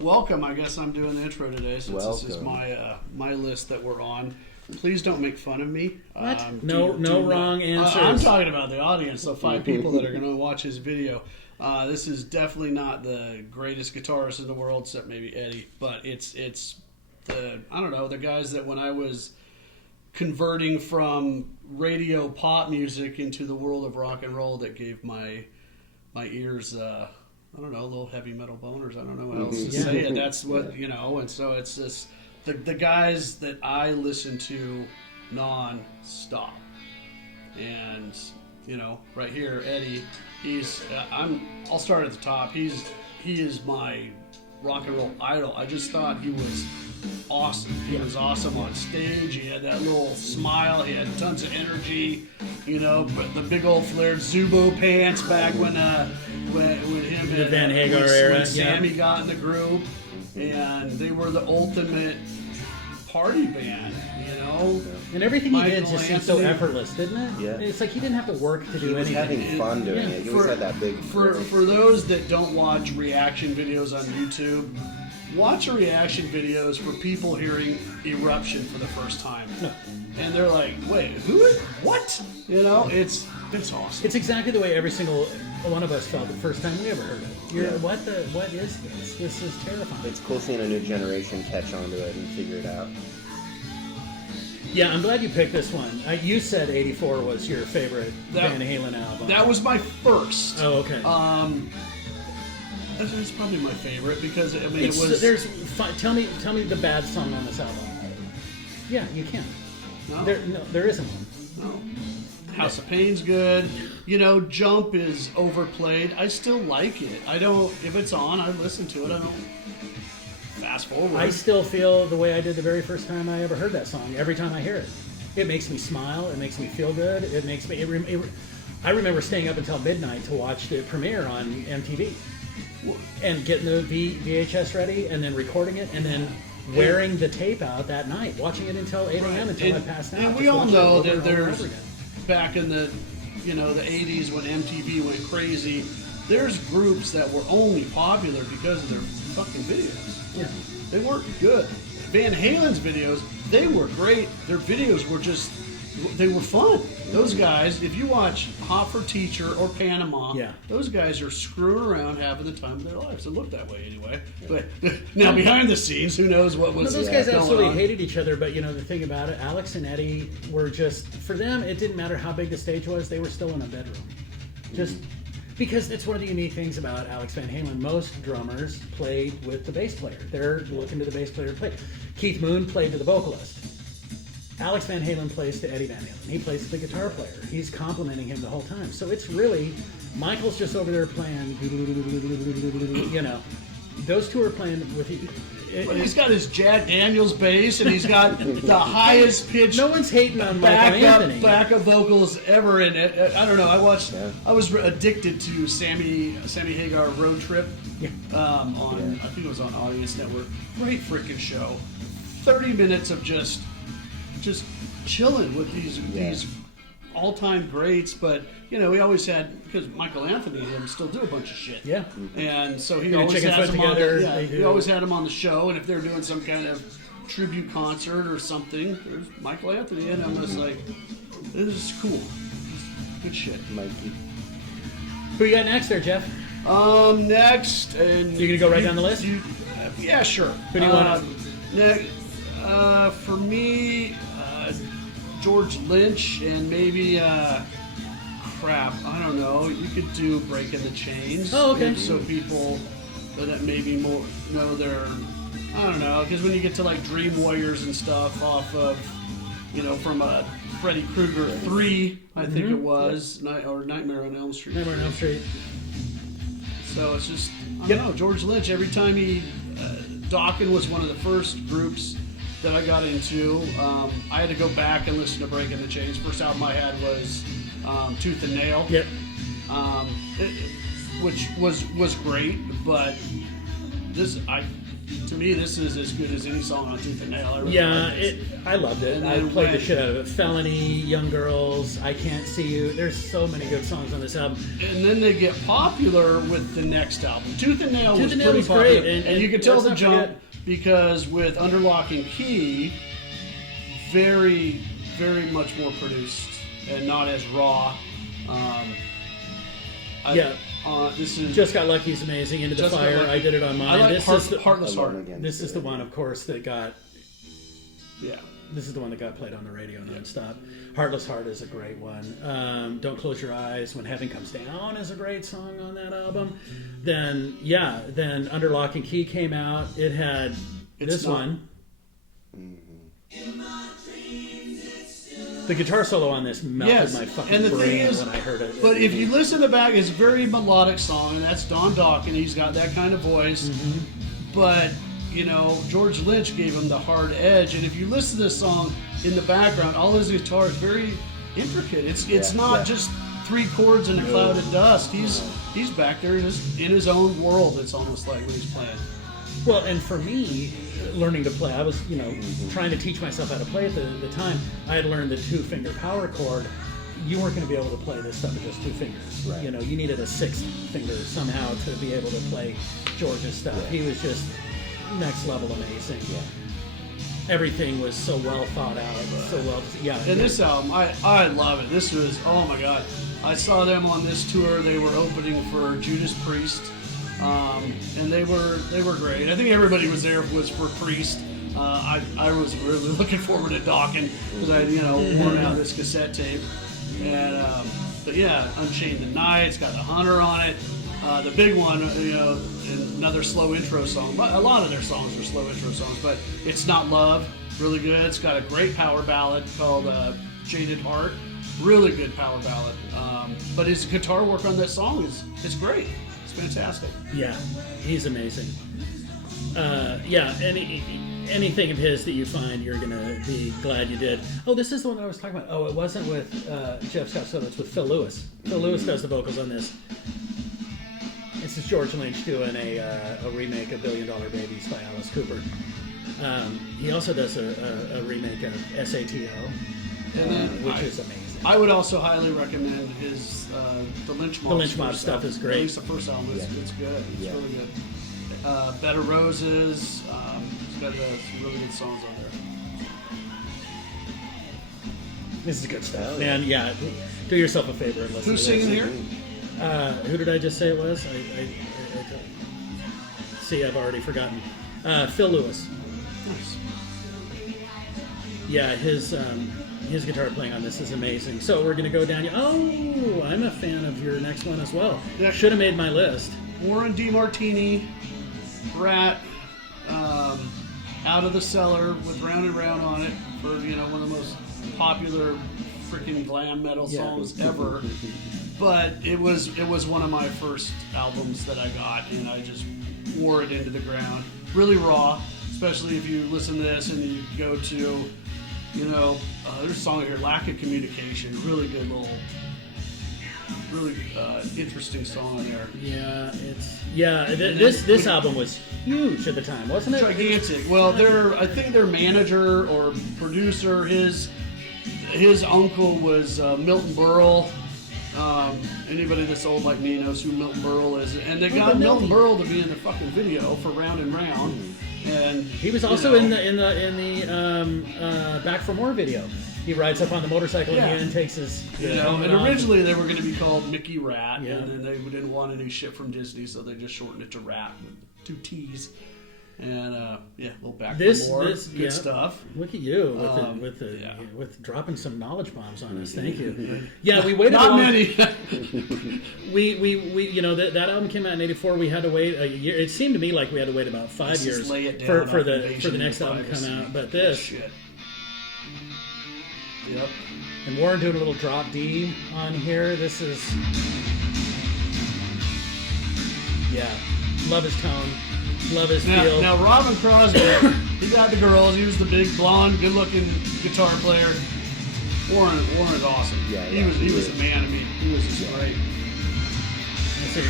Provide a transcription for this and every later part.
Welcome. I guess I'm doing the intro today since Welcome. This is my list that we're on. Please don't make fun of me. What? No wrong answers. I'm talking about the audience, the 5 people that are going to watch this video. This is definitely not the greatest guitarist in the world, except maybe Eddie. But it's the the guys that when I was converting from radio pop music into the world of rock and roll that gave my ears a little heavy metal boners. I don't know what else to say it. That's what and so it's just the guys that I listen to non-stop. And right here, Eddie, I'll start at the top. He is my rock and roll idol. I just thought he was awesome. He was awesome on stage. He had that little smile. He had tons of energy. But the big old flared Zubo pants back when him the and Van Hagar era, when Sammy got in the group, and they were the ultimate party band. And everything he did Michael just seemed so Anthony. effortless, didn't it? Yeah. It's like he didn't have to work to do He was anything. having fun doing it. He always had that big... For those that don't watch reaction videos on YouTube, watch a reaction videos for people hearing Eruption for the first time. No. And they're like, wait, who? What? It's awesome. It's exactly the way every single one of us felt the first time we ever heard it. What is this? This is terrifying. It's cool seeing a new generation catch on to it and figure it out. Yeah, I'm glad you picked this one. You said 84 was your favorite Van Halen album. That was my first. Oh, okay. It's probably my favorite because it was. Tell me the bad song on this album. Yeah, you can. No? There isn't one. No. House of Pain's good. Jump is overplayed. I still like it. I don't. If it's on, I listen to it. I don't fast forward. I still feel the way I did the very first time I ever heard that song. Every time I hear it, it makes me smile. It makes me feel good. It makes me. I remember staying up until midnight to watch the premiere on MTV, and getting the VHS ready, and then recording it, and then wearing the tape out that night, watching it until 8 a.m. until I passed out. And we all know that there's back in the the 80s when MTV went crazy. There's groups that were only popular because of their fucking videos. Yeah. They weren't good. Van Halen's videos, they were great. Their videos were they were fun. Those guys, if you watch Hot for Teacher or Panama, those guys are screwing around having the time of their lives. It looked that way anyway. But now behind the scenes, who knows what was those guys going absolutely on. hated each other, but the thing about it, Alex and Eddie were just, for them, it didn't matter how big the stage was, they were still in a bedroom. Just because it's one of the unique things about Alex Van Halen. Most drummers played with the bass player. They're looking to the bass player to play. Keith Moon played to the vocalist. Alex Van Halen plays to Eddie Van Halen. He plays to the guitar player. He's complimenting him the whole time. So it's really, Michael's just over there playing, Those two are playing with But he's got his Jack Daniels bass, and he's got the highest pitched. No one's hating on Michael Anthony. Backup vocals ever in it. I don't know. I was addicted to Sammy Hagar Road Trip. I think it was on Audience Network. Great freaking show. 30 minutes of just chilling with these all-time greats, but we always had, because Michael Anthony and him still do a bunch of shit. Yeah. And so he always has him he always had him on the show, and if they're doing some kind of tribute concert or something, there's Michael Anthony, and I'm just like, this is cool. Good shit. Mikey. Who you got next there, Jeff? Next, and you gonna go right down the list? Yeah, sure. Who do you want? For me, George Lynch, and maybe I don't know. You could do Breaking the Chains. Oh, okay. So people that maybe more know their, I don't know, because when you get to like Dream Warriors and stuff off of, from Freddy Krueger 3, I think it was, or Nightmare on Elm Street. Nightmare on Elm Street. So it's just, I don't know, George Lynch, every time Dokken was one of the first groups that I got into. I had to go back and listen to Breaking the Chains. First album I had was Tooth and Nail, which was great. But to me, this is as good as any song on Tooth and Nail. I really Yeah, like this. I loved it. And I then played the when- shit out of it. Felony, Young Girls, I Can't See You. There's so many good songs on this album. And then they get popular with the next album. Tooth and Nail Tooth was and Nail pretty was popular. great, And you could tell let's the not jump forget- because with Under Lock and Key, very, very much more produced and not as raw. Yeah. This is Just Got Lucky is amazing. Into the Just Got Fire, Lucky. I Did It on Mine. I like this Heart, is the, Heartless Heart. Alone Again. this is the one, of course, that got Yeah. This is the one that got played on the radio nonstop. Heartless Heart is a great one. Don't Close Your Eyes When Heaven Comes Down is a great song on that album. Then Under Lock and Key came out. It had this not- one. The guitar solo on this melted Yes, my fucking and the brain thing is, when I heard it. but if you listen to back, it's a very melodic song, and that's Don Dokken. He's got that kind of voice. Mm-hmm. But, you know, George Lynch gave him the hard edge, and if you listen to this song in the background, all his guitar is very intricate. It's not just 3 chords and a cloud of dust. He's back there just in his own world, it's almost like when he's playing. Well, and for me, learning to play, I was, trying to teach myself how to play at the time. I had learned the 2-finger power chord. You weren't going to be able to play this stuff with just 2 fingers. Right. You needed a 6th finger somehow to be able to play George's stuff. Yeah. He was just next level amazing. Yeah. Everything was so well thought out, so well. Yeah. And this album, I love it. This was, oh my god. I saw them on this tour. They were opening for Judas Priest. And they were great. I think everybody was there was for Priest. I was really looking forward to Dokken because I worn out this cassette tape. And but yeah, Unchained the Night. It's got the Hunter on it. The big one, another slow intro song. But a lot of their songs are slow intro songs. But It's Not Love, really good. It's got a great power ballad called Jaded Heart. Really good power ballad. But his guitar work on that song is great. It's fantastic. Yeah, he's amazing. Anything of his that you find, you're gonna be glad you did. Oh, this is the one I was talking about. Oh, it wasn't with Jeff Scott Soto. It's with Phil Lewis. Phil Lewis does the vocals on this. This is George Lynch doing a remake of $1 Billion Babies by Alice Cooper. He also does a remake of SATO, And then which is amazing. I would also highly recommend his the Lynch Mob. The Lynch Mob stuff is great. At least the first album is it's good. It's Yeah. really good. Bed of Roses. It's got some really good songs on there. This is good stuff, Oh, man. Yeah, do yourself a favor and listen Who's to this. singing here? Who did I just say it was? See, I've already forgotten. Phil Lewis. Nice. Yeah, his guitar playing on this is amazing. So we're gonna go down. Oh, I'm a fan of your next one as well. Yeah. Should have made my list. Warren DeMartini, Rat, Out of the Cellar with Round and Round on it for one of the most popular freaking glam metal songs ever. But it was one of my first albums that I got, and I just wore it into the ground. Really raw, especially if you listen to this and you go to, there's a song here, Lack of Communication. Really good little, really interesting song on there. Yeah, this album was huge at the time, wasn't it? Gigantic. Well, I think their manager or producer, his uncle was Milton Berle. Anybody that's old like me knows who Milton Berle is, and they got Milton Berle to be in the fucking video for Round and Round. And He was also in the Back for More video. He rides up on the motorcycle Yeah. and takes his helmet and off. originally they were going to be called Mickey Rat, Yeah. and then they didn't want any shit from Disney, so they just shortened it to Rat with 2 T's. And little Back for More, good stuff. Look at you with dropping some knowledge bombs on us. Thank you. Yeah, we waited. Not a long, many. We that album came out in '84. We had to wait a year. It seemed to me like we had to wait about 5 Let's just years lay it for down for off the Invasion next album to Privacy. come out. But this Shit. Yep. and Warren doing a little drop D on here. This is love his tone, love his feel. Now Robin Crosby, he got the girls. He was the big, blonde, good-looking guitar player. Warren is awesome. Yeah, he was a man. I mean, he was just great. Let's see.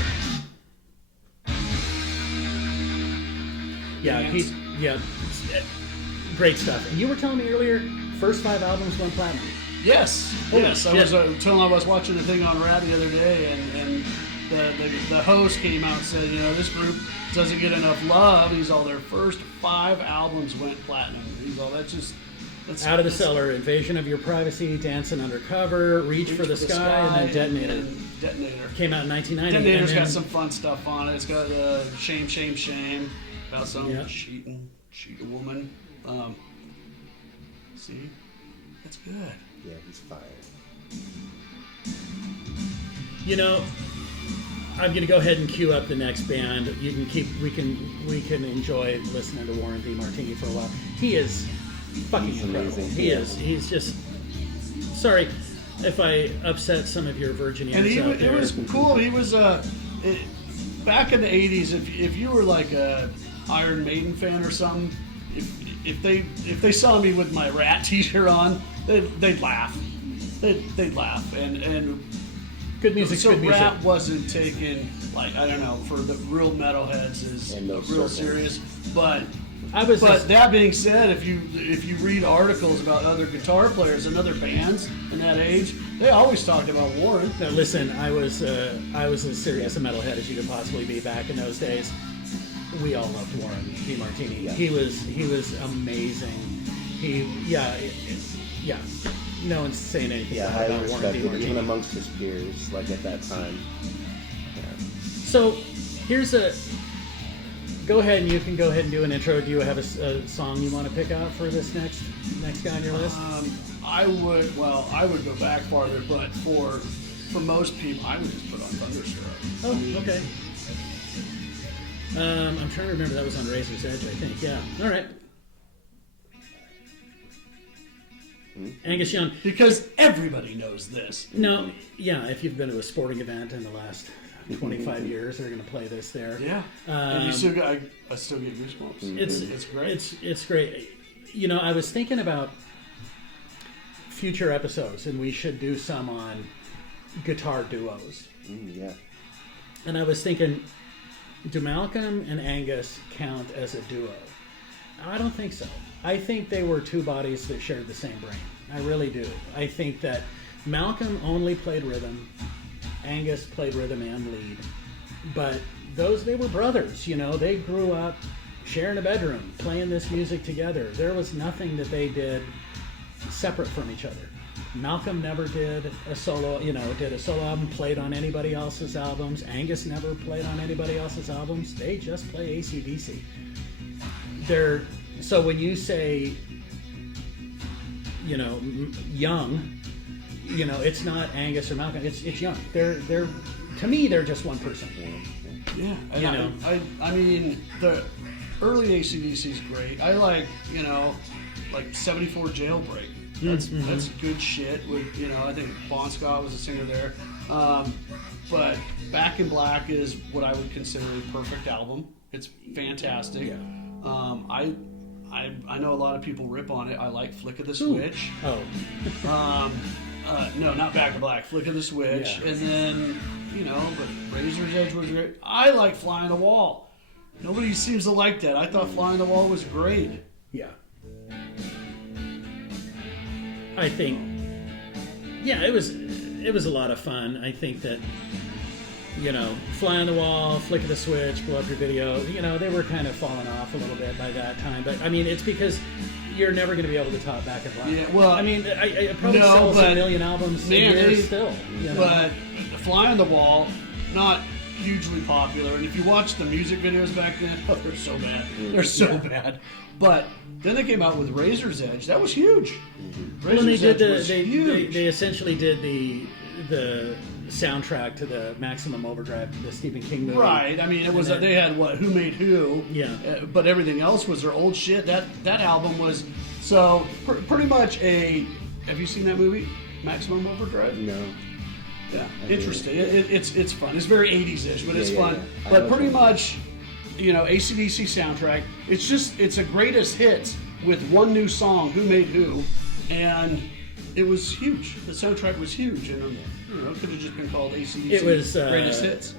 Yeah, bands. Great stuff. And you were telling me earlier, first 5 albums went platinum. Yes, Holy yes. I shit. was telling I was watching a thing on Rad the other day, and the host came out and said, this group doesn't get enough love. He's all their first 5 albums went platinum. He's all that's Out of the Cellar, Invasion of Your Privacy, Dancing Undercover, Reach for the Sky, and then Detonator. Detonator Came out in 1990. Detonator's and then, got some fun stuff on it. It's got Shame, Shame, Shame about some cheat a woman. See, that's good. Yeah, he's fired. I'm going to go ahead and cue up the next band. You can we can enjoy listening to Warren DeMartini for a while. He is fucking incredible. Amazing. He is. He's just. Sorry if I upset some of your virgin ears And out there. it was cool. He was back in the '80s. If you were like a Iron Maiden fan or something, if they saw me with my Rat T-shirt on, they'd laugh. They'd laugh and. Good music. So good music. rap wasn't taken like I don't know for the real metalheads is real serious, but that being said, if you read articles about other guitar players and other bands in that age, they always talked about Warren. Now listen, I was as serious a metalhead as you could possibly be back in those days. We all loved Warren DeMartini. Yeah. He was amazing. No one's saying anything Yeah, bad highly about Warren respected, DeMartini. even amongst his peers, like at that time. Yeah. So here's go ahead and you can go ahead and do an intro. Do you have a song you want to pick out for this next guy on your list? I would go back farther, but for most people, I would just put on Thunderstruck. Oh, okay. I'm trying to remember. That was on Razor's Edge, I think. Yeah. All right. Angus Young. Because everybody knows this. No, yeah, if you've been to a sporting event in the last 25 years, they're going to play this there. Yeah. And you still got, I still get goosebumps. It's great. It's great. I was thinking about future episodes, and we should do some on guitar duos. Yeah. And I was thinking, do Malcolm and Angus count as a duo? I don't think so. I think they were two bodies that shared the same brain. I really do. I think that Malcolm only played rhythm. Angus played rhythm and lead. But they were brothers, They grew up sharing a bedroom, playing this music together. There was nothing that they did separate from each other. Malcolm never did a solo album, played on anybody else's albums. Angus never played on anybody else's albums. They just play AC/DC. So when you say, Young, it's not Angus or Malcolm. It's Young. They're to me they're just one person. Yeah, and I mean the early AC/DC is great. I like 74 Jailbreak. That's good shit. With I think Bon Scott was a singer there. But Back in Black is what I would consider a perfect album. It's fantastic. Yeah. I know a lot of people rip on it. I like Flick of the Switch. Ooh. Oh. No, not Back in Black. Flick of the Switch. Yeah. And then, but Razor's Edge was great. I like Fly on the Wall. Nobody seems to like that. I thought Fly on the Wall was great. Yeah. I think, it was a lot of fun. I think that, Fly on the Wall, Flick of the Switch, Blow Up Your Video, they were kind of falling off a little bit by that time. But, I mean, it's because you're never going to be able to top Back in Black. Yeah, well, I mean, I probably sells a million albums a year still. But Fly on the Wall, not hugely popular. And if you watch the music videos back then, they're so bad. They're so bad. But then they came out with Razor's Edge. That was huge. Well, they did huge. they essentially did the soundtrack to the Maximum Overdrive, the Stephen King movie. Right. I mean, it was they had Who Made Who? Yeah. But everything else was their old shit. That album was so pretty much a. Have you seen that movie, Maximum Overdrive? No. Yeah. Interesting. It's fun. It's very 80s-ish, but it's fun. Yeah. But pretty much, AC/DC soundtrack. It's a greatest hits with one new song, Who Made Who, and it was huge. The soundtrack was huge, and it could have just been called AC/DC It was Greatest Hits.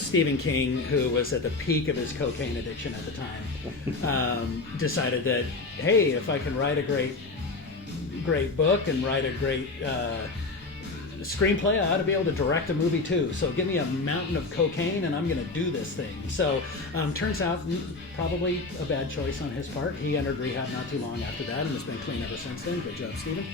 Stephen King, who was at the peak of his cocaine addiction at the time, decided that, hey, if I can write a great book and write a great screenplay, I ought to be able to direct a movie too. So give me a mountain of cocaine and I'm going to do this thing. So turns out probably a bad choice on his part. He entered rehab not too long after that and has been clean ever since then. Good job, Stephen.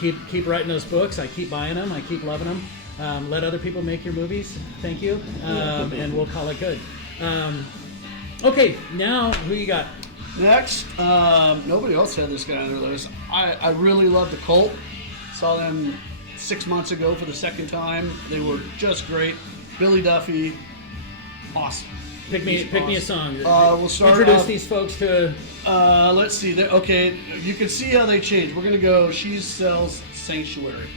Keep writing those books. I keep buying them. I keep loving them. Let other people make your movies. Thank you. And we'll call it good. Okay, now who you got? Next, nobody else had this guy on their list. I really love the Cult. Saw them 6 months ago for the second time. They were just great. Billy Duffy, awesome. Pick me a song. We'll start Introduce off, these folks to. Let's see. Okay, you can see how they change. We're gonna go. She sells Sanctuary.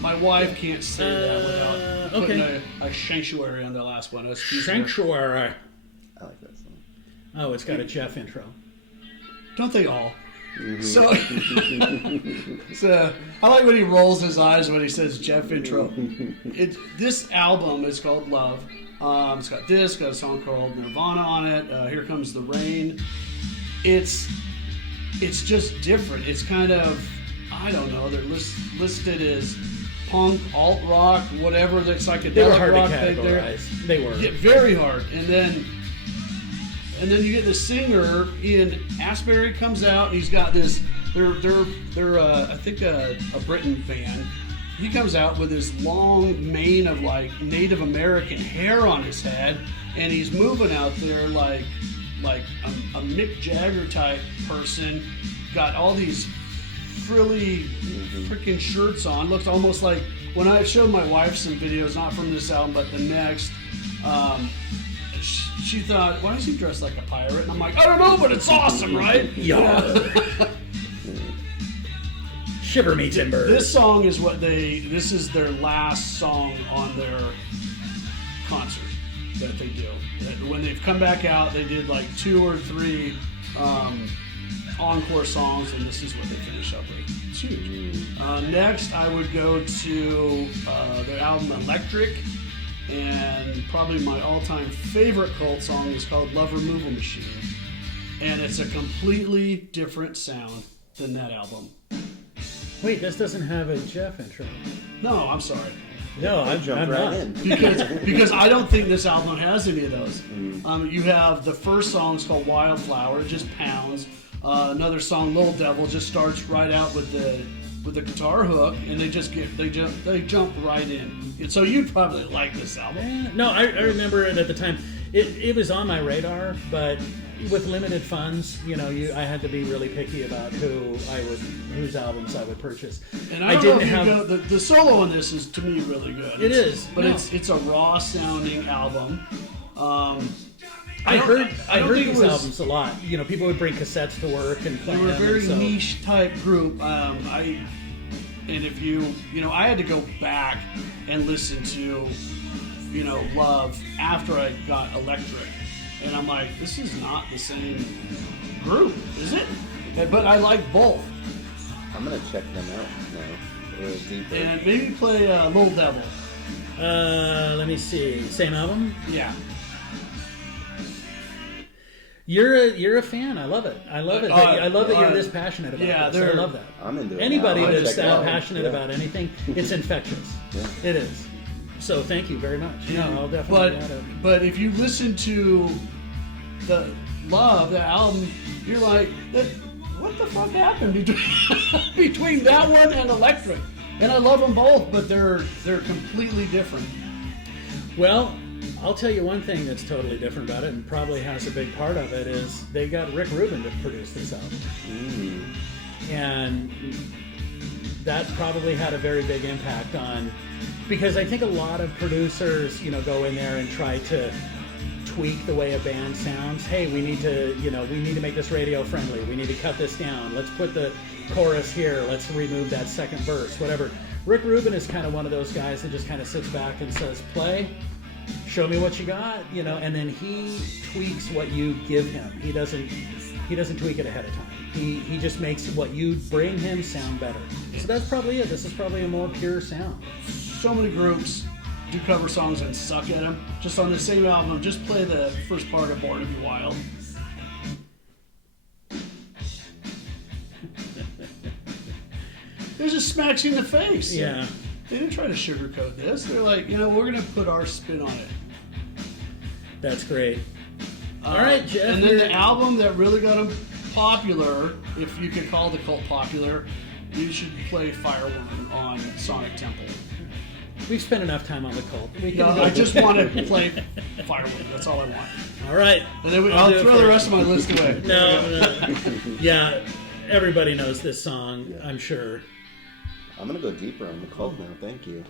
My wife can't say that without putting a sanctuary on the last one. Sanctuary. I like that song. Oh, it's got a Jeff intro. Don't they all? Mm-hmm. So I like when he rolls his eyes when he says Jeff intro. This album is called Love. It's got a song called Nirvana on it. Here Comes the Rain. It's just different. It's kind of, I don't know, they're listed as punk, alt rock, whatever. That's like a they were hard rock. To categorize. They were very hard. And then you get the singer Ian Astbury comes out. And he's got this. They're I think a Britain band. He comes out with this long mane of like Native American hair on his head, and he's moving out there like a Mick Jagger type person. Got all these frilly freaking shirts on. Looks almost like when I showed my wife some videos, not from this album but the next. She thought, why is he dressed like a pirate? And I'm like, I don't know, but it's awesome, right? Yeah. Shiver me timbers. This song is this is their last song on their concert that they do. When they've come back out, they did like 2 or 3 encore songs, and this is what they finish up with. It's huge. Next, I would go to their album Electric. And probably my all-time favorite Cult song is called Love Removal Machine. And it's a completely different sound than that album. Wait, this doesn't have a Jeff intro. No, I'm sorry. No, I'm right not. in. Because I don't think this album has any of those. You have the first song's called Wildflower, it just pounds. Another song, Little Devil, just starts right out with the guitar hook, and they jump right in. And so you'd probably like this album. No, I remember it at the time. It was on my radar, but with limited funds, I had to be really picky about whose albums I would purchase. And I don't know if the solo on this is to me really good. But it's a raw sounding album. I heard these albums a lot. People would bring cassettes to work and play them. They were a very niche type group. And if I had to go back and listen to, Love after I got Electric. And I'm like, this is not the same group, is it? But I like both. I'm going to check them out now. And maybe play Little Devil. Let me see. Same album? Yeah. You're a fan. I love it. I love it. I love that you're this passionate about it. So I love that. I'm into it. Anybody now. that's that passionate about anything, it's infectious. Yeah. It is. So thank you very much. No, I'll definitely add it. But if you listen to the Love, the album, you're like, what the fuck happened between that one and Electric? And I love them both, but they're completely different. Well, I'll tell you one thing that's totally different about it, and probably has a big part of it, is they got Rick Rubin to produce this album. And that probably had a very big impact on, because I think a lot of producers, go in there and try to tweak the way a band sounds. Hey, we need to make this radio friendly. We need to cut this down. Let's put the chorus here. Let's remove that second verse, whatever. Rick Rubin is kind of one of those guys that just kind of sits back and says, play, show me what you got, and then he tweaks what you give him. He doesn't He doesn't tweak it ahead of time. He just makes what you bring him sound better. So that's probably it. This is probably a more pure sound. So many groups do cover songs and suck at them. Just on the same album, just play the first part of Born to Be Wild. It just smacks you in the face. Yeah. They didn't try to sugarcoat this. They're like, we're going to put our spin on it. That's great. All right, Jeff. And then the album that really got them popular, if you could call the cult popular, you should play Firewoman on Sonic Temple. We've spent enough time on the cult. I just want to play Firewoman. That's all I want. All right. And then I'll throw the rest of my list away. No. Yeah, everybody knows this song, I'm sure. I'm going to go deeper on the cult now. Thank you.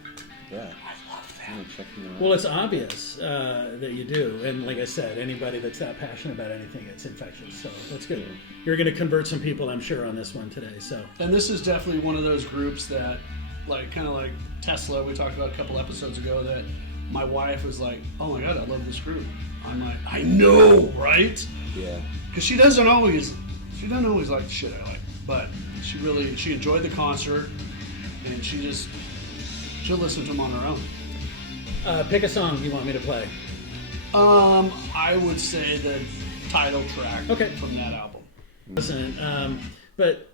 Yeah. I love that. I'm gonna check them out. Well, it's obvious that you do. And like I said, anybody that's that passionate about anything, it's infectious. So that's good. You're going to convert some people, I'm sure, on this one today. So. And this is definitely one of those groups that, kind of like Tesla, we talked about a couple episodes ago, that my wife was like, oh my God, I love this group. I'm like, I know, right? Yeah. Because she doesn't always like the shit I like. But she enjoyed the concert, and she'll listen to them on her own. Pick a song you want me to play. I would say the title track from that album. Listen, but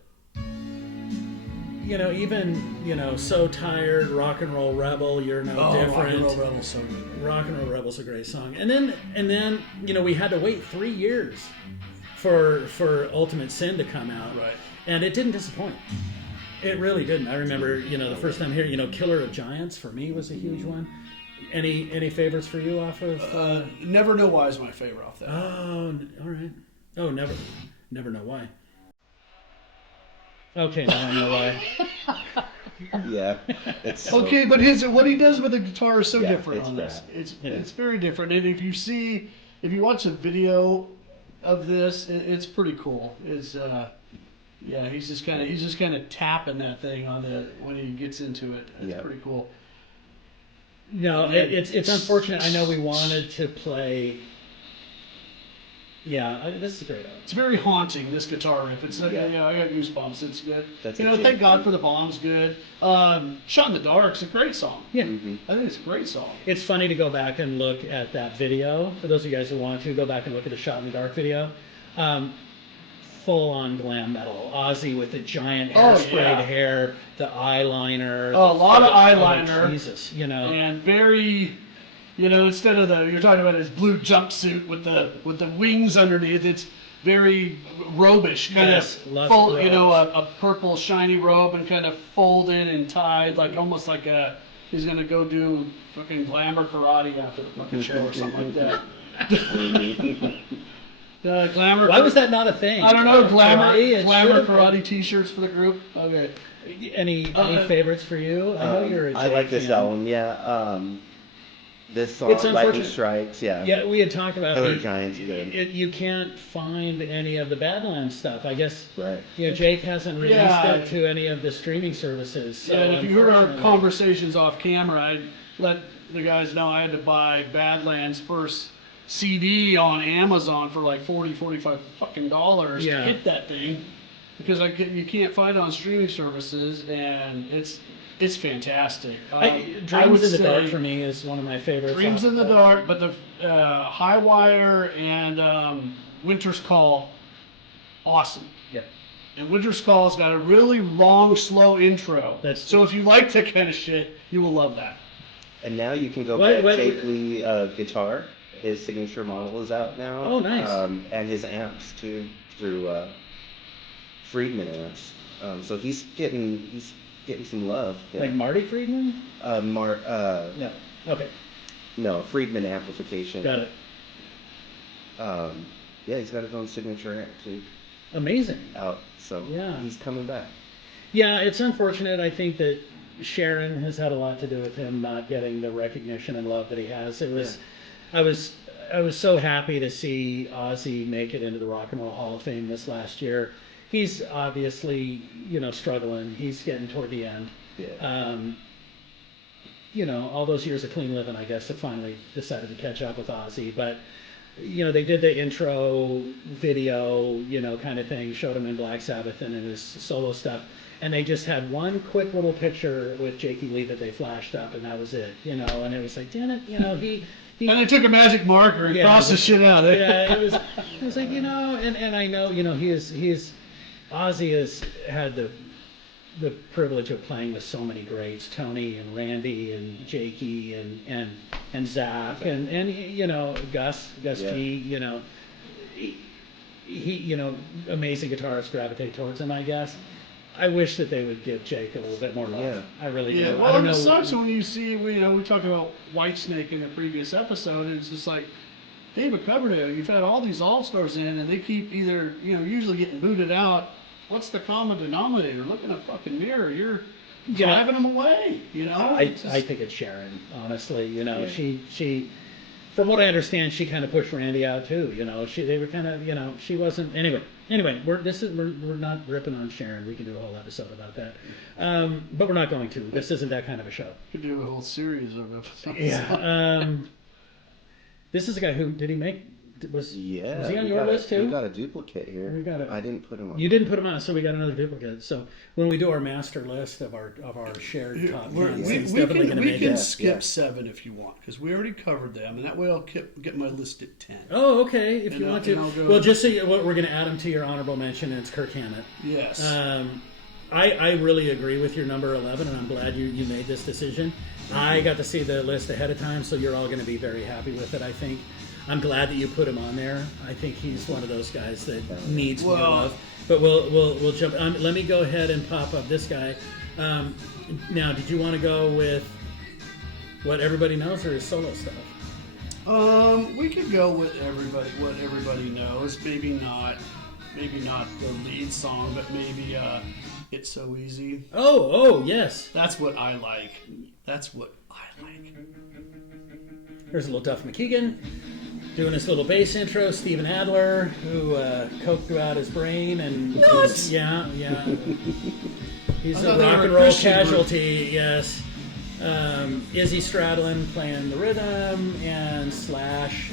even So Tired, Rock and Roll Rebel, You're No Different. Rock and Roll Rebel's so good. Rock and Roll Rebel's a great song. And then we had to wait 3 years for Ultimate Sin to come out. Right. And it didn't disappoint. It really didn't. I remember, the first time hearing, Killer of Giants for me was a huge one. Any favorites for you off of? Never Know Why is my favorite off that. Oh, all right. Oh, Never Know Why. Okay, now I know why. Yeah. It's okay, but what he does with the guitar is so different on this. Bad. It's very different. And if you watch a video of this, it's pretty cool. It's he's just kind of tapping that thing when he gets into it. It's pretty cool. No, it's unfortunate. I know we wanted to play. Yeah, this is a great album. It's very haunting, this guitar riff. It's I got goosebumps. It's good. That's Thank God for the Bomb's good. Shot in the Dark's a great song. Yeah. Mm-hmm. I think it's a great song. It's funny to go back and look at that video. For those of you guys who want to, go back and look at the Shot in the Dark video. Full-on glam metal. Ozzy with the giant hairsprayed hair, the eyeliner. Oh, a lot of eyeliner. Jesus, And very... instead of you're talking about his blue jumpsuit with the wings underneath, it's very robish, kind of full, a purple shiny robe and kind of folded and tied, almost like he's gonna go do fucking glamour karate after the fucking show or something like that. Glamour. Why was that not a thing? I don't know. Glamour karate T-shirts for the group. Okay. Any favorites for you? I know you're. I like this album. Yeah. This song, Lightning Strikes, Yeah, we had talked about Killer Giants, good. You can't find any of the Badlands stuff. I guess, right. Jake hasn't released it to any of the streaming services. So and if you heard our conversations off camera, I let the guys know I had to buy Badlands' first CD on Amazon for like $45 fucking dollars to hit that thing. Because you can't find it on streaming services, and it's fantastic. Dreams in the Dark for me is one of my favorites. Dreams in the Dark, but the High Wire and Winter's Call, awesome. Yep. And Winter's Call's got a really long, slow intro. So if you like that kind of shit, you will love that. And now you can go get Jake Lee guitar. His signature model is out now. Oh, nice. And his amps too, through Friedman amps. So he's getting some love. Yeah. Like Marty Friedman? No. Okay. No, Friedman amplification. Got it. Yeah, he's got his own signature amp too. Amazing. Out. So he's coming back. Yeah, it's unfortunate. I think that Sharon has had a lot to do with him not getting the recognition and love that he has. I was so happy to see Ozzy make it into the Rock and Roll Hall of Fame this last year. He's obviously, struggling. He's getting toward the end. Yeah. All those years of clean living, I guess, have finally decided to catch up with Ozzy. But they did the intro video, kind of thing, showed him in Black Sabbath and in his solo stuff, and they just had one quick little picture with Jakey Lee that they flashed up, and that was it, and it was like, damn it, he and they took a magic marker and crossed the shit out. Yeah, it was like, and I know, Ozzy has had the privilege of playing with so many greats, Tony and Randy and Jakey and Zach and Gus G, he amazing guitarists gravitate towards him, I guess. I wish that they would give Jake a little bit more love. Yeah. I really do. Well, I don't know. It sucks when you see, we talked about Whitesnake in the previous episode, and it's just like, David Coverdale, you've had all these all-stars in, and they keep either, usually getting booted out. What's the common denominator? Look in a fucking mirror. You're driving them away, I think it's Sharon, honestly. She, from what I understand, she kind of pushed Randy out too. They were kind of, she wasn't. Anyway, we're not ripping on Sharon. We can do a whole episode about that, but we're not going to. This isn't that kind of a show. We could do a whole series of episodes. Yeah. This is a guy who did he make? Was he on your list too? We got a duplicate here. I didn't put him on. You didn't put him on, so we got another duplicate. So when we do our master list of our shared top 10, we can skip 7 if you want, because we already covered them, and that way I'll get my list at 10. Oh, okay. If you want to. Well, just so we're going to add him to your honorable mention, and it's Kirk Hammett. Yes. I really agree with your number 11, and I'm glad you made this decision. I got to see the list ahead of time, so you're all going to be very happy with it, I think. I'm glad that you put him on there. I think he's one of those guys that needs more love. But we'll jump. Let me go ahead and pop up this guy. Now, did you want to go with what everybody knows or his solo stuff? We could go with what everybody knows. Maybe not the lead song, but maybe "It's So Easy." Oh, yes. That's what I like. There's a little Duff McKagan doing his little bass intro. Steven Adler, who coked throughout his brain, and yeah. He's a rock and roll casualty. Yes. Izzy Stradlin playing the rhythm, and Slash.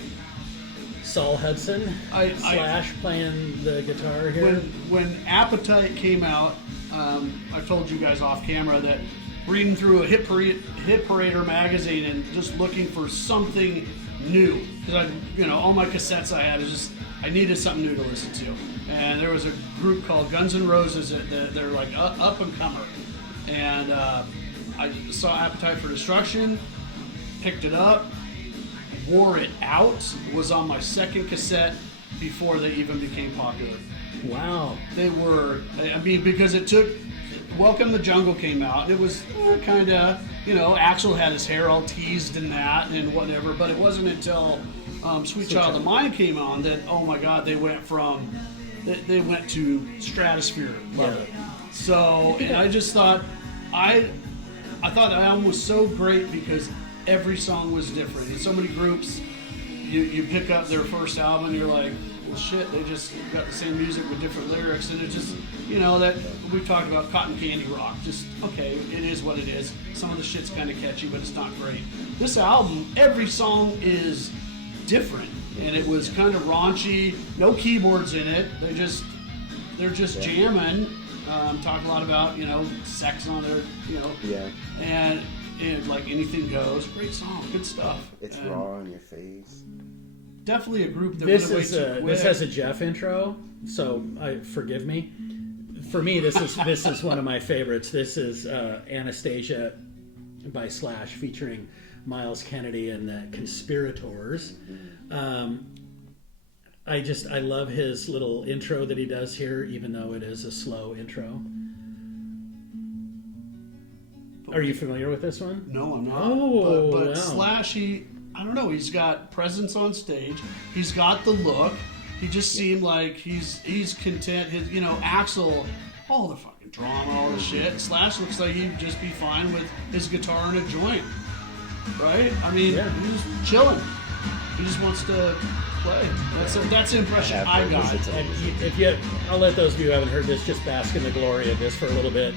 Saul Hudson. Slash playing the guitar here. When Appetite came out, I told you guys off camera that reading through a Hit Parader magazine and just looking for something new, because all my cassettes I had I needed something new to listen to, and there was a group called Guns N' Roses that they're like up and comer, and I saw Appetite for Destruction, picked it up, wore it out. It was on my second cassette before they even became popular. Wow. They were, because it took, Welcome to the Jungle came out, and it was kind of, Axl had his hair all teased and that and whatever, but it wasn't until Sweet Child of Mine came on that, oh my God, they went to stratosphere level. Yeah. So, and I just thought, I thought the album was so great because every song was different. In so many groups, you pick up their first album and you're like, well, shit, they just got the same music with different lyrics, and it just, that we talked about cotton candy rock. Just, okay, it is what it is. Some of the shit's kind of catchy, but it's not great. This album, every song is different, and it was kind of raunchy. No keyboards in it. They're just jamming. Talk a lot about, sex on their, and like Anything Goes. Great song, good stuff. It's raw in your face. Definitely a group that this has a Jeff intro, so forgive me. For me, this is one of my favorites. This is Anastasia by Slash featuring Miles Kennedy and the Conspirators. I love his little intro that he does here, even though it is a slow intro. Are you familiar with this one? No, I'm not. Oh, but wow. Slash, I don't know. He's got presence on stage. He's got the look. He just seemed like he's content. Axl, all the fucking drama, all the shit. Slash looks like he'd just be fine with his guitar and a joint, right? He's just chilling. He just wants to play. That's the impression I got. I'll let those of you who haven't heard this just bask in the glory of this for a little bit.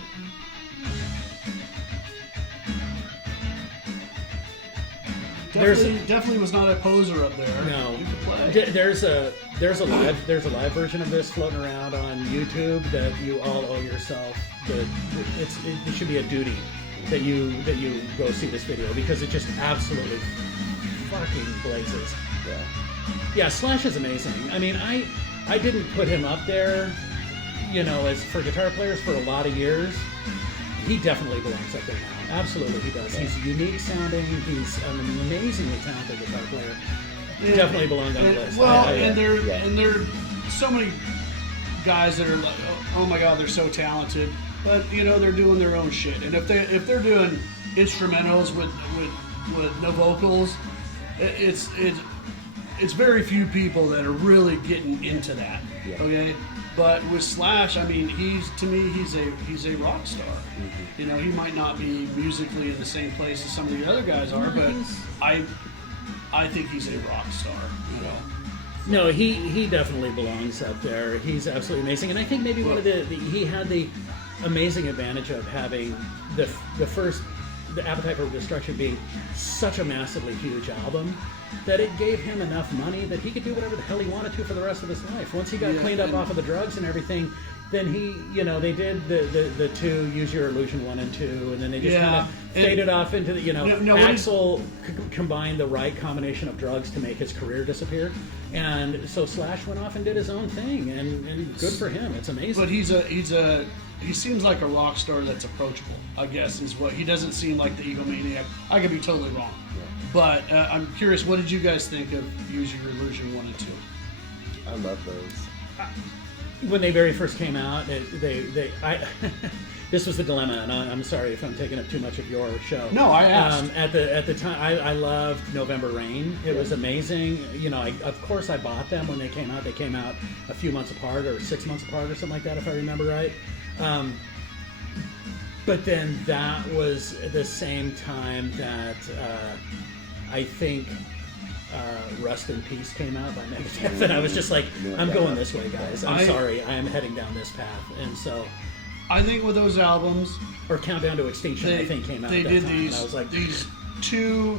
Definitely was not a poser up there. No, You could play. there's a live version of this floating around on YouTube that you all owe yourself. It should be a duty that you go see this video because it just absolutely fucking blazes. Yeah, Slash is amazing. I mean, I didn't put him up there, as for guitar players for a lot of years. He definitely belongs up there now. Absolutely, he does. He's unique sounding. He's an amazingly talented guitar player. Yeah. Definitely belonged on the list. Well, and there are so many guys that are like, oh my god, they're so talented, but they're doing their own shit. And if they're doing instrumentals with no vocals, it's very few people that are really getting into that. Yeah. Okay. But with Slash, I mean, he's a rock star. He might not be musically in the same place as some of the other guys are, but I think he's a rock star. No, he definitely belongs up there. He's absolutely amazing, and I think maybe one of he had the amazing advantage of having the Appetite for Destruction being such a massively huge album that it gave him enough money that he could do whatever the hell he wanted to for the rest of his life. Once he got cleaned up off of the drugs and everything, then he, they did the two, Use Your Illusion 1 and 2, and then they just kind of faded off into the, Axl combined the right combination of drugs to make his career disappear. And so Slash went off and did his own thing, and good for him. It's amazing. But he seems like a rock star that's approachable, I guess, is what he doesn't seem like the egomaniac. I could be totally wrong. Yeah. But I'm curious, what did you guys think of Use Your Illusion 1 and 2? I love those. When they very first came out, this was the dilemma, and I'm sorry if I'm taking up too much of your show. No, I asked. At the time, I loved November Rain. It was amazing. Of course I bought them when they came out. They came out a few months apart, or 6 months apart, or something like that, if I remember right. But then that was the same time that I think Rust in Peace came out by Megadeth, and I was just like, I'm going this way, guys. I'm sorry, I am heading down this path. And so I think with those albums, or Countdown to Extinction, I think came out. They at that did time, these and I was like, these two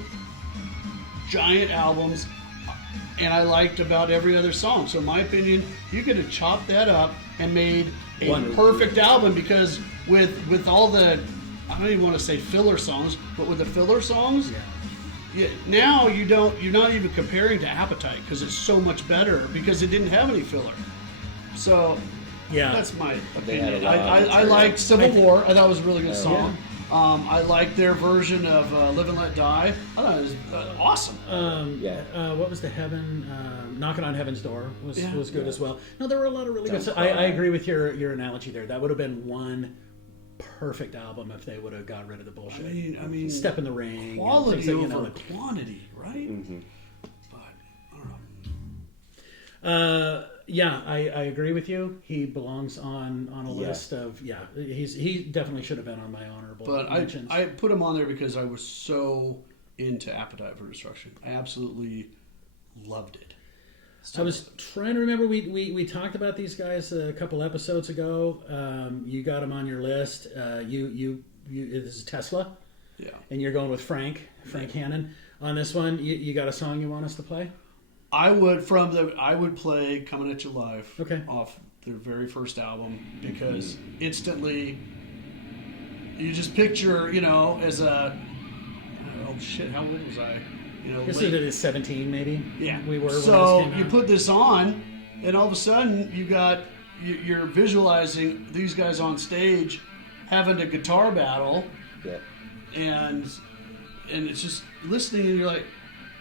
giant albums, and I liked about every other song. So in my opinion, you could have chopped that up and made a perfect album, because with all the, I don't even want to say filler songs, but with the filler songs, now you're not even comparing to Appetite, because it's so much better because it didn't have any filler. So that's my opinion. I liked Civil War. I thought it was a really good song. I liked their version of Live and Let Die. I thought it was awesome. What was the Heaven? Knocking on Heaven's Door was good as well. No, there were a lot of really good stuff. I agree with your analogy there. That would have been one perfect album if they would have got rid of the bullshit. I mean, Step in the Ring. Quality over quantity, right? Mm-hmm. But I don't know. I agree with you. He belongs on a list of he definitely should have been on my honorable mentions. I put him on there because I was so into Appetite for Destruction. I absolutely loved it. I was trying to remember. We talked about these guys a couple episodes ago. You got them on your list. You this is Tesla. Yeah. And you're going with Frank Hannon on this one. You got a song you want us to play? I would play Coming at You Live off their very first album, because instantly you just picture, as a, oh shit, how old was I? This is 17 maybe. Yeah. We were. So when this came you out. put this on, and all of a sudden you're visualizing these guys on stage having a guitar battle. Yeah. And it's just listening, and you're like,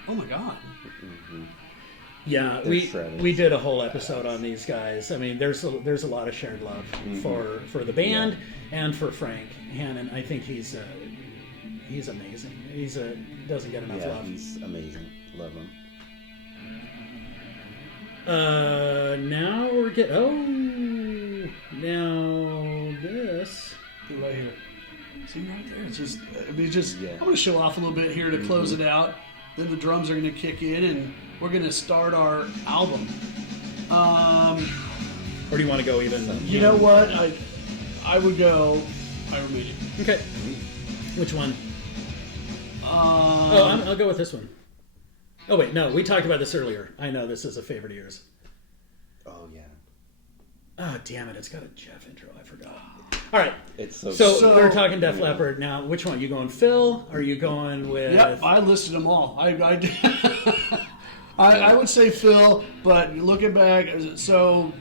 oh my god. Mm-hmm. Yeah, we did a whole episode on these guys. I mean, there's a lot of shared love for the band and for Frank Hannon. I think he's amazing. Doesn't get enough love. He's amazing. Love him. Now this Right here. See right there. It's just I'm going to show off a little bit here to close it out. Then the drums are going to kick in, and we're going to start our album. Or do you want to go even? You know what? I would go Iron Maiden. Okay. Which one? I'll go with this one. Oh wait, no, we talked about this earlier. I know this is a favorite of yours. Oh yeah. Oh damn it! It's got a Jeff intro. I forgot. All right. It's So we're talking Def Leppard now. Which one? You going Phil? Or are you going with? Yep, I listed them all. I would say Phil, but looking back, so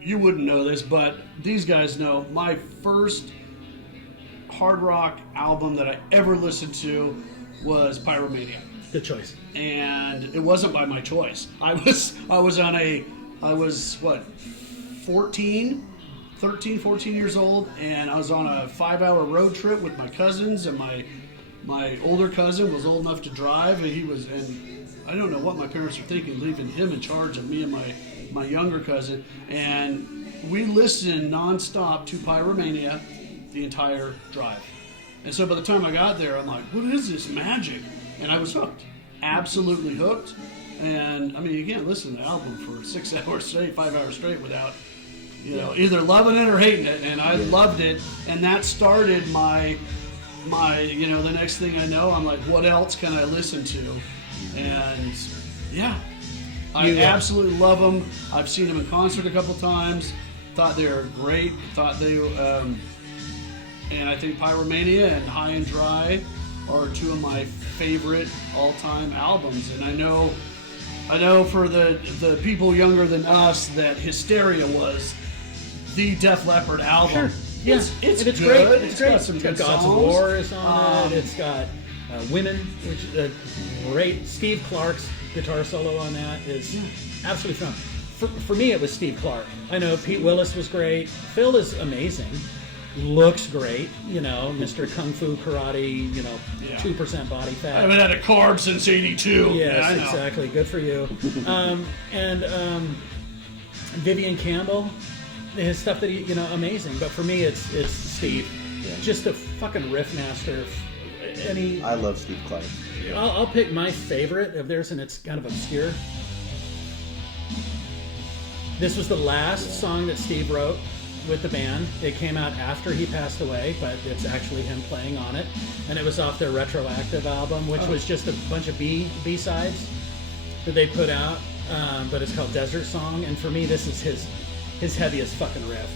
you wouldn't know this, but these guys know my first hard rock album that I ever listened to was Pyromania. Good choice. And it wasn't by my choice. I was 13, 14 years old, and I was on a 5-hour road trip with my cousins, and my older cousin was old enough to drive, and I don't know what my parents were thinking, leaving him in charge of me and my younger cousin, and we listened nonstop to Pyromania the entire drive. And so by the time I got there, I'm like, what is this magic? And I was hooked. Absolutely hooked. And, I mean, you can't listen to an album for 6 hours straight, 5 hours straight without, either loving it or hating it. And I loved it. And that started my, the next thing I know, I'm like, what else can I listen to? And, yeah. I absolutely love them. I've seen them in concert a couple times. Thought they were great. Thought they, and I think Pyromania and High and Dry are two of my favorite all-time albums. And I know for the people younger than us that Hysteria was the Def Leppard album. Sure. Yeah. It's good. Great. It's great. Got some good Gods songs. of War is on it. It's got Women, which is great. Steve Clark's guitar solo on that is absolutely fun. For me, it was Steve Clark. I know Pete Willis was great. Phil is amazing. Looks great, Mr. Kung Fu Karate, 2% body fat. I haven't had a carb since '82. Yes, exactly. Good for you. And Vivian Campbell, his stuff that amazing. But for me, it's Steve. Yeah. Just a fucking riff master. I love Steve Clark. Yeah. I'll pick my favorite of theirs, and it's kind of obscure. This was the last song that Steve wrote with the band. It came out after he passed away, but it's actually him playing on it. And it was off their Retroactive album, which was just a bunch of B-sides that they put out. But it's called Desert Song, and for me, this is his heaviest fucking riff.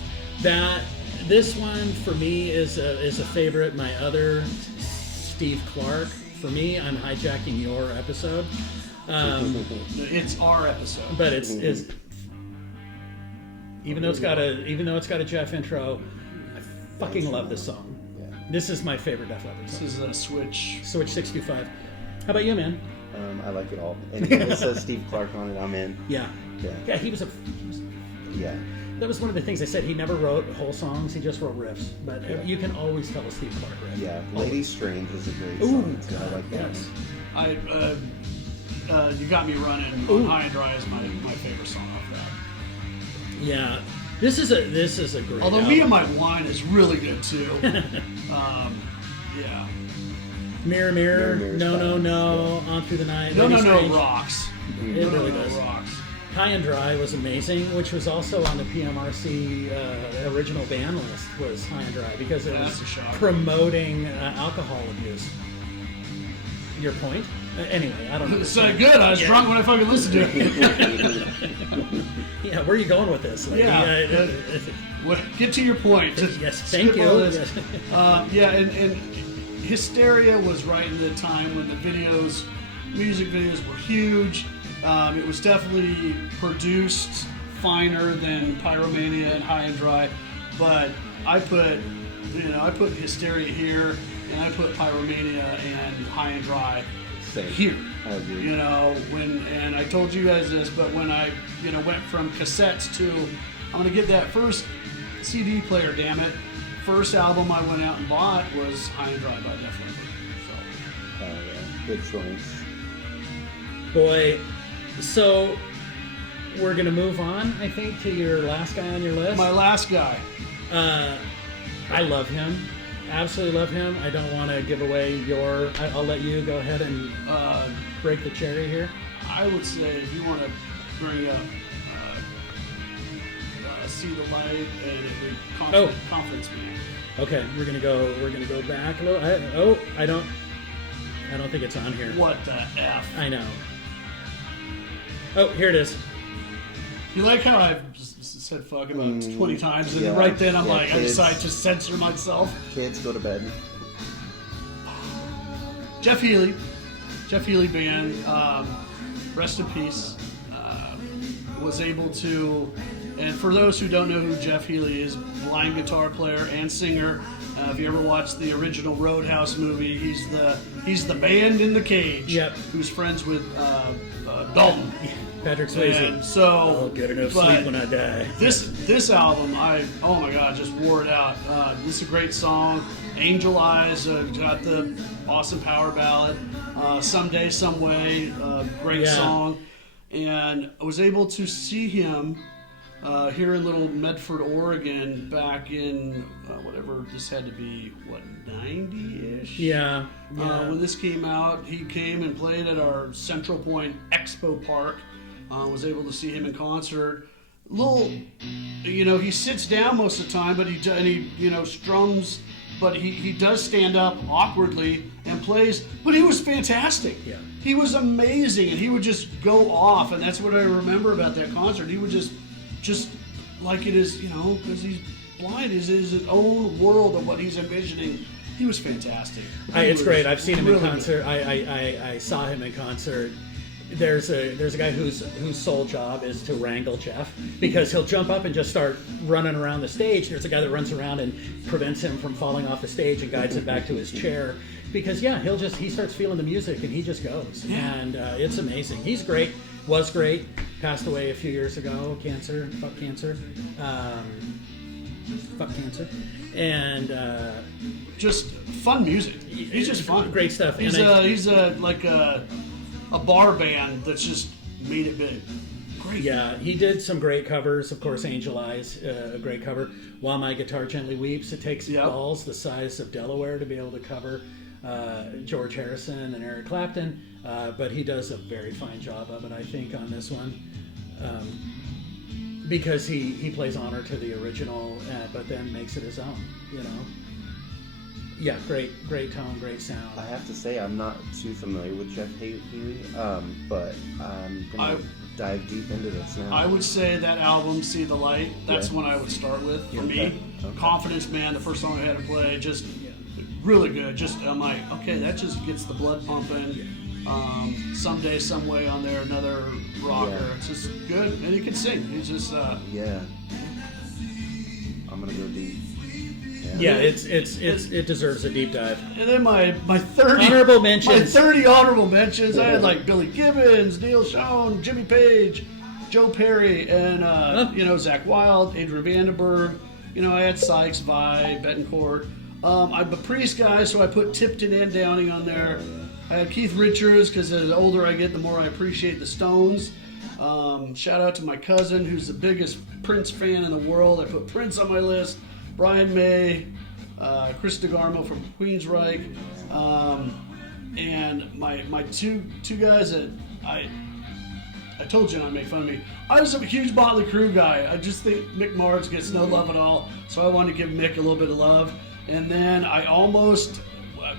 This one for me is a favorite. My other Steve Clark. For me, I'm hijacking your episode. It's our episode, but it's even though it's got a Jeff intro, I fucking love this song. Yeah. This is my favorite Def Leppard song. This is a Switch 625. How about you, man? I like it all. And it says Steve Clark on it. I'm in. Yeah. He was yeah. That was one of the things I said. He never wrote whole songs. He just wrote riffs. But you can always tell a Steve Clark riff. Yeah. Lady Strange is a great song. I like that. Yes. You Got Me Running on High and Dry is my favorite song off that. Yeah, this is a great. Although album. Me and My Wine is really good too. Yeah. Mirror, mirror, no, on through the night. No, Lady Strange. rocks. It really does. Rocks. High and Dry was amazing, which was also on the PMRC original ban list. Was High and Dry because it was promoting alcohol abuse. Your point? Anyway, I don't know. It's good. I was drunk when I fucking listened to it. Yeah, where are you going with this? Like, get to your point. Yes, thank you. And Hysteria was right in the time when the music videos were huge. It was definitely produced finer than Pyromania and High and Dry, but I put Hysteria here, and I put Pyromania and High and Dry here. I agree. And I told you guys this, but when I went from cassettes to I'm gonna get that first CD player, damn it. First album I went out and bought was High and Dry by Def Leppard. So good choice. Boy, so we're gonna move on, I think, to your last guy on your list. My last guy. I love him. Absolutely love him. I don't want to give away I'll let you go ahead and break the cherry here. I would say if you want to bring up See the Light and Confidence Man. Okay, we're gonna go back a little. I don't. I don't think it's on here. What the F? I know. Oh, here it is. You like how I've said fuck about 20 times, and right then I'm like, I decide to censor myself. Kids, go to bed. Jeff Healey Band, rest in peace, was able to, and for those who don't know who Jeff Healey is, blind guitar player and singer. If you ever watched the original Roadhouse movie, he's the band in the cage. Yep. Who's friends with Dalton. Patrick Swayze. And so I'll get enough sleep when I die. This album, oh my god, just wore it out. This is a great song. Angel Eyes, got the awesome power ballad. Someday, Some Way, great song. And I was able to see him here in Little Medford, Oregon, back in whatever this had to be, 90-ish? Yeah. When this came out, he came and played at our Central Point Expo Park. Was able to see him in concert. He sits down most of the time, but he strums, but he does stand up awkwardly and plays. But he was fantastic. Yeah. He was amazing, and he would just go off, and that's what I remember about that concert. He would just like it is, because he's blind, is his own world of what he's envisioning. He was fantastic. It's great. I've seen him really in concert. I saw him in concert. There's a guy whose sole job is to wrangle Jeff, because he'll jump up and just start running around the stage. There's a guy that runs around and prevents him from falling off the stage and guides him back to his chair. Because he starts feeling the music and he just goes. Yeah. And it's amazing. He's great. Was great. Passed away a few years ago. Cancer. Fuck cancer. Fuck cancer. And just fun music. He's just fun. Great stuff. He's like a bar band that's just made it big. Great. Yeah, he did some great covers. Of course, Angel Eyes, a great cover. While My Guitar Gently Weeps. It takes balls the size of Delaware to be able to cover George Harrison and Eric Clapton. But he does a very fine job of it, I think, on this one. Because he plays honor to the original, but then makes it his own, Yeah, great tone, great sound. I have to say, I'm not too familiar with Jeff Healey, but I'm going to dive deep into this now. I would say that album, See the Light, that's one I would start with for me. Okay. Confidence Man, the first song I had to play, just really good. I'm like, okay, that just gets the blood pumping. Someday, Some Way on there, another rocker. Yeah. It's just good, and he can sing. He's just yeah. I'm gonna go deep. Yeah, it deserves a deep dive. And then my 30 honorable mentions. My 30 honorable mentions. I had like Billy Gibbons, Neil Schon, Jimmy Page, Joe Perry, and Zach Wilde, Adrian Vandenberg. I had Sykes, Vi, Betancourt. I'm a Priest guy, so I put Tipton and Downing on there. I had Keith Richards, because the older I get, the more I appreciate the Stones. Shout out to my cousin, who's the biggest Prince fan in the world. I put Prince on my list. Brian May, Chris DeGarmo from Queensryche, and my two guys that I told you I'd make fun of me. I was a huge Motley Crue guy. I just think Mick Mars gets no love at all, so I wanted to give Mick a little bit of love. And then I almost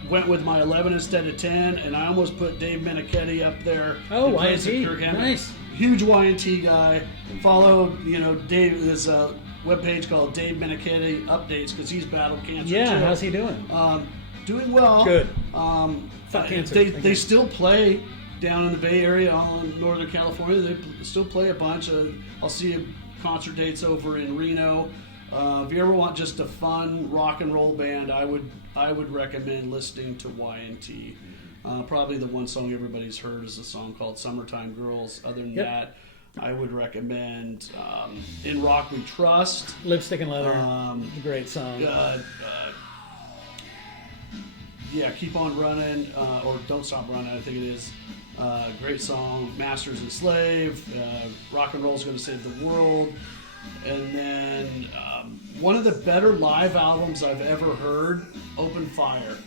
went with my 11 instead of 10, and I almost put Dave Meniketti up there. Oh, Y&T, nice. Huge Y&T guy. Follow, Dave, this webpage called Dave Meniketti Updates, because he's battled cancer too. How's he doing? Doing well. Good. Fuck cancer. They still play down in the Bay Area, in Northern California. They still play a bunch. I'll see concert dates over in Reno. If you ever want just a fun rock and roll band, I would recommend listening to Y&T. Probably the one song everybody's heard is a song called Summertime Girls. Other than that, I would recommend In Rock We Trust. Lipstick and Leather. Great song. Keep On Running, or Don't Stop Running, I think it is. Great song. Masters and Slave. Rock and Roll's Gonna Save the World. And then one of the better live albums I've ever heard, Open Fire.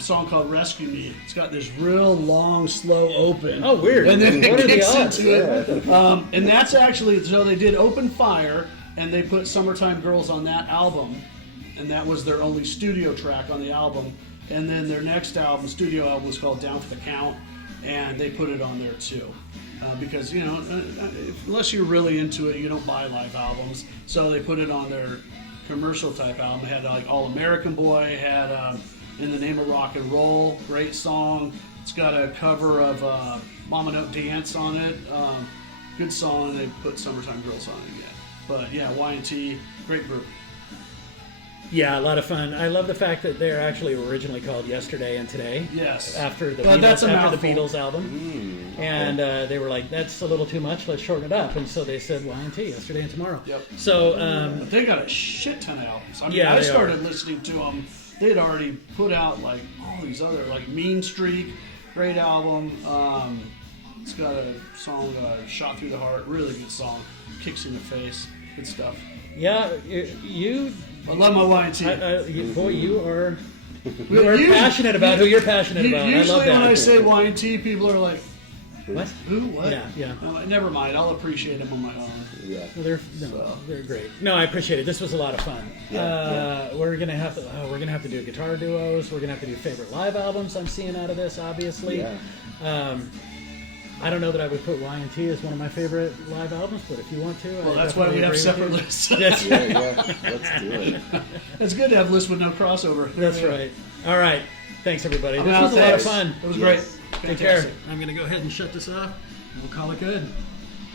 Song called Rescue Me. It's got this real long, slow open. Oh, weird. And then What it are the kicks odds? into it. And that's actually, so they did Open Fire, and they put Summertime Girls on that album, and that was their only studio track on the album. And then their next album, studio album, was called Down for the Count, and they put it on there too. Because, you know, unless you're really into it, you don't buy live albums. So they put it on their commercial type album. It had like All American Boy, had In the Name of Rock and Roll, great song. It's got a cover of Mama Don't Dance on it. Good song. They put Summertime Girls on it again. But yeah, Y&T, great group. Yeah, a lot of fun. I love the fact that they're actually originally called Yesterday and Today. Yes. After the But that's a Beatles album. Okay. And they were like, that's a little too much, let's shorten it up. And so they said Y&T, Yesterday and Tomorrow. Yep. So, But they got a shit ton of albums. I mean, Yeah, I they started listening to them. They'd already put out like all these other, like Mean Streak, great album. It's got a song, Shot Through the Heart, really good song. Kicks in the face, good stuff. yeah, you I love my Y&T. boy, you are You- passionate about who you're passionate about. I Usually love that. when I say Y&T, people are like, What? who, what? Yeah. I'm like, never mind, I'll appreciate them on my own. Yeah. Well, they're great. No, I appreciate it. This was a lot of fun. Yeah, We're gonna have to do guitar duos. We're gonna have to do favorite live albums I'm seeing out of this, obviously. Yeah. I don't know that I would put Y&T as one of my favorite live albums, but if you want to, Well, I that's why we definitely have agree separate with you. lists. That's, Yeah. Let's do it. It's good to have lists with no crossover. that's right. All right. Thanks, everybody. I'm This out, was a lot of thanks. fun. It was Yes. great. Take care. Fantastic. I'm going to go ahead and shut this off. We'll call it good.